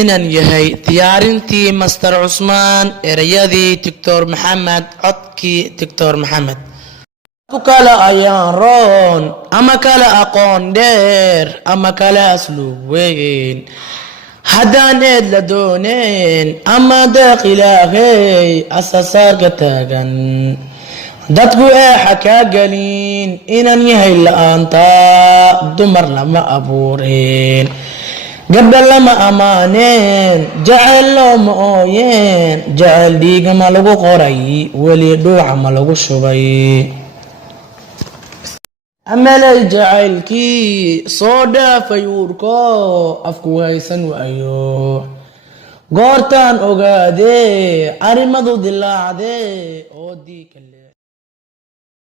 inaan yahay diyaarintii Master Cusmaan erayadii Dr. Maxamed codkii Dr. Maxamed kala ayaan roon ama kala aqoon dheer ama kala asluub weyn haddaan eed la dooneen ama deeq ilaahay asasaarka taagan dadku eexa kaa gelin inaan yahay la'aanta dumar lama abuureen gabdha lama amaaneen jacayl looma ooyeen jacayl dhiiga ma lagu qoray weli dhuuca ma lagu shubay amalay jacaylkii soo dhaafay uurko afku haysan waayo goortaan ogaadee arrimadu dilaacdee oo diikale